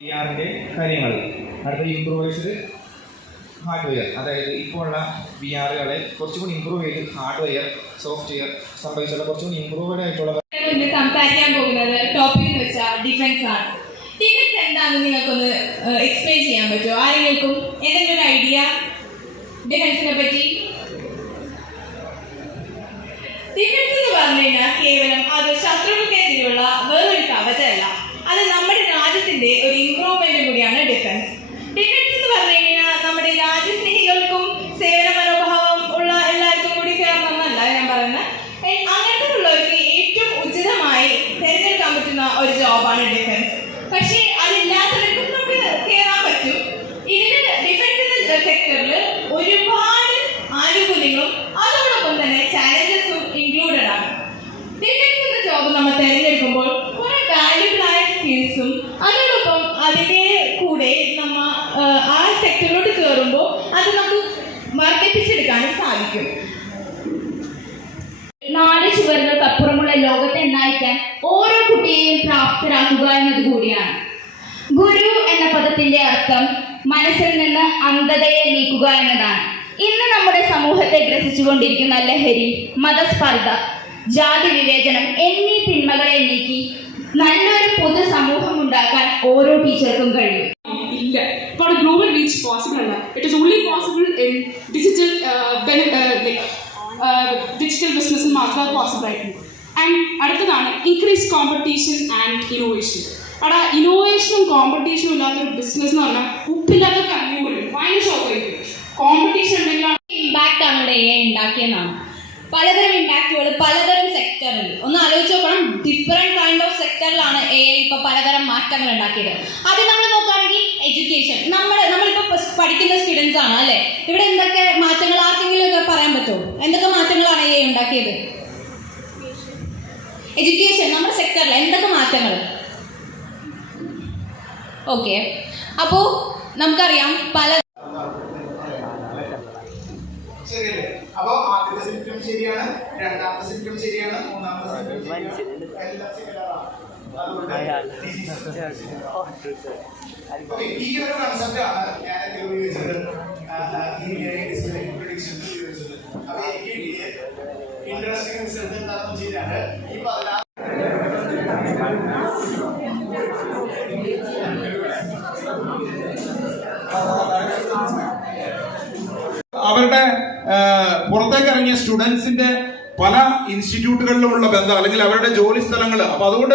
VR-ന്റെ കാര്യങ്ങൾ അടുത്ത improvised hardware, അതായത് ഇപ്പോൾ ഉള്ള VR-കളെ കുറച്ചുകൂടി ഇംപ്രൂവ് ചെയ്ത് ഹാർഡ്വെയർ സോഫ്റ്റ്വെയർ സംബന്ധിച്ചുള്ള കുറച്ചുകൂടി ഇംപ്രൂവ്ഡ് ആയിട്ടുള്ള സംസാരിക്കാൻ പോകുന്നത് ടോപ്പിക് എന്ന് വെച്ചാൽ ഡിഫൻസ് ആണ്. ഡിഫൻസ് എന്താണെന്ന് നിങ്ങൾക്കൊന്ന് എക്സ്പ്ലെയിൻ ചെയ്യാൻ പറ്റുമോ? ആരെങ്കിലും എന്തെങ്കിലും ഒരു ഐഡിയ ഡിഫൻസിനെ പറ്റി? ഡിഫൻസ് എന്ന് പറഞ്ഞു കഴിഞ്ഞാൽ കേവലം അത് ശത്രുക്കൾക്കെതിരെയുള്ള വേറൊരു കവചമല്ല, അത് നമ്മുടെ രാജ്യത്തിന്റെ ഒരു ഇംപ്രൂവ്മെന്റ് കൂടിയാണ് ഡിഫൻസ്. ഡിഫൻസ് എന്ന് പറഞ്ഞു കഴിഞ്ഞാൽ നമ്മുടെ രാജ്യസ്നേഹികൾക്കും സേവന മനോഭാവം ഉള്ള എല്ലാവർക്കും കൂടി കയറണമെന്നല്ല ഞാൻ പറയുന്നത്. അങ്ങനത്തെ ഉള്ളവർക്ക് ഏറ്റവും ഉചിതമായി തിരഞ്ഞെടുക്കാൻ പറ്റുന്ന ഒരു ജോബാണ് ഡിഫൻസ്. പക്ഷേ അതില്ലാത്തവർക്കും നമുക്ക് കയറാൻ പറ്റും. ഇതിന് ഡിഫൻസിന്റെ സെക്ടറിൽ ഒരുപാട് ആനുകൂല്യങ്ങളും അതോടൊപ്പം തന്നെ ചാലഞ്ചസും ഇൻക്ലൂഡഡ് ആണ്. ഡിഫൻസിന്റെ ജോബ് നമ്മൾ തിരഞ്ഞെടുക്കുമ്പോൾ കുറെ വാല്യുബിൾ ആയ സ്കിൽസും അതോടൊപ്പം അതിന്റെ കൂടെ നമ്മ ആ സെക്ടറിലോട്ട് കയറുമ്പോൾ അത് നമുക്ക് വർദ്ധിപ്പിച്ചെടുക്കാനും സാധിക്കും. നാല് ചുവരുകൾക്കപ്പുറമുള്ള ലോകത്തെ നയിക്കാൻ ഓരോ കുട്ടിയെയും പ്രാപ്തരാക്കുക എന്നത് കൂടിയാണ്. ഗുരു എന്ന പദത്തിന്റെ അർത്ഥം മനസ്സിൽ നിന്ന് അന്ധതയെ നീക്കുക എന്നതാണ്. ഇന്ന് നമ്മുടെ സമൂഹത്തെ ഗ്രസിച്ചുകൊണ്ടിരിക്കുന്ന ലഹരി, മതസ്പർദ്ധ, ജാതി വിവേചനം എന്നീ തിന്മകളെ നീക്കി നല്ലൊരു പൊതു സമൂഹം ഉണ്ടാക്കാൻ ഓരോ ടീച്ചർക്കും കഴിയും. ഇല്ല, ഇപ്പോൾ ഗ്ലോബൽ റീച്ച് പോസിബിൾ അല്ല. It is only possible in digital digital ബിസിനസ്സിൽ മാത്രമേ പോസിബിൾ ആയിട്ടുള്ളൂ. ആൻഡ് അടുത്തതാണ് ഇൻക്രീസ് കോമ്പറ്റീഷൻ ആൻഡ് ഇന്നോവേഷൻ. അവിടെ ഇന്നോവേഷനും കോമ്പറ്റീഷനും ഇല്ലാത്തൊരു ബിസിനസ് എന്ന് പറഞ്ഞാൽ ഉപ്പില്ലാത്ത കഞ്ഞി പോലും ഭയങ്കര ഷോക്കായിരിക്കും. കോമ്പറ്റീഷൻ ഉണ്ടെങ്കിൽ ഇമ്പാക്റ്റ് ആണ് ഇവിടെ ഉണ്ടാക്കിയെന്നാണ്. പലതരം ഇമ്പാക്റ്റുകൾ പലതരം സെക്ടറിൽ ഒന്ന് ആലോചിച്ച് നോക്കണം. ഡിഫറെന്റ് കൈൻഡ് ഓഫ് സെക്ടറിലാണ് ഇപ്പൊ പലതരം മാറ്റങ്ങൾ ഉണ്ടാക്കിയത്. അത് നമ്മൾ നോക്കുകയാണെങ്കിൽ എഡ്യൂക്കേഷൻ, നമ്മളിപ്പോ പഠിക്കുന്ന സ്റ്റുഡൻസ് ആണ് അല്ലെ. ഇവിടെ എന്തൊക്കെ മാറ്റങ്ങൾ ആർക്കെങ്കിലും ഒക്കെ പറയാൻ പറ്റുമോ? എന്തൊക്കെ മാറ്റങ്ങളാണ് ഉണ്ടാക്കിയത്? എഡ്യൂക്കേഷൻ നമ്മുടെ സെക്ടറിൽ എന്തൊക്കെ മാറ്റങ്ങൾ? ഓക്കെ, അപ്പോൾ നമുക്കറിയാം പല ശരിയല്ലേ? അപ്പൊ ആദ്യത്തെ സിംറ്റം ശരിയാണ്, രണ്ടാമത്തെ സിംറ്റം ശരിയാണ്, മൂന്നാമത്തെ സിംറ്റം ഈ ഒരു കൺസെപ്റ്റ് ആണ് ഞാൻ ഉപയോഗിച്ചത്. അപ്പൊ എനിക്ക് ഇൻട്രസ്റ്റിംഗ് റിസൾട്ട് എന്താണെന്ന് വെച്ച് കഴിഞ്ഞാൽ ഈ 16 അവരുടെ പുറത്തേക്ക് ഇറങ്ങിയ സ്റ്റുഡൻസിന്റെ പല ഇൻസ്റ്റിറ്റ്യൂട്ടുകളിലുമുള്ള ബന്ധം അല്ലെങ്കിൽ അവരുടെ ജോലി സ്ഥലങ്ങൾ. അപ്പൊ അതുകൊണ്ട്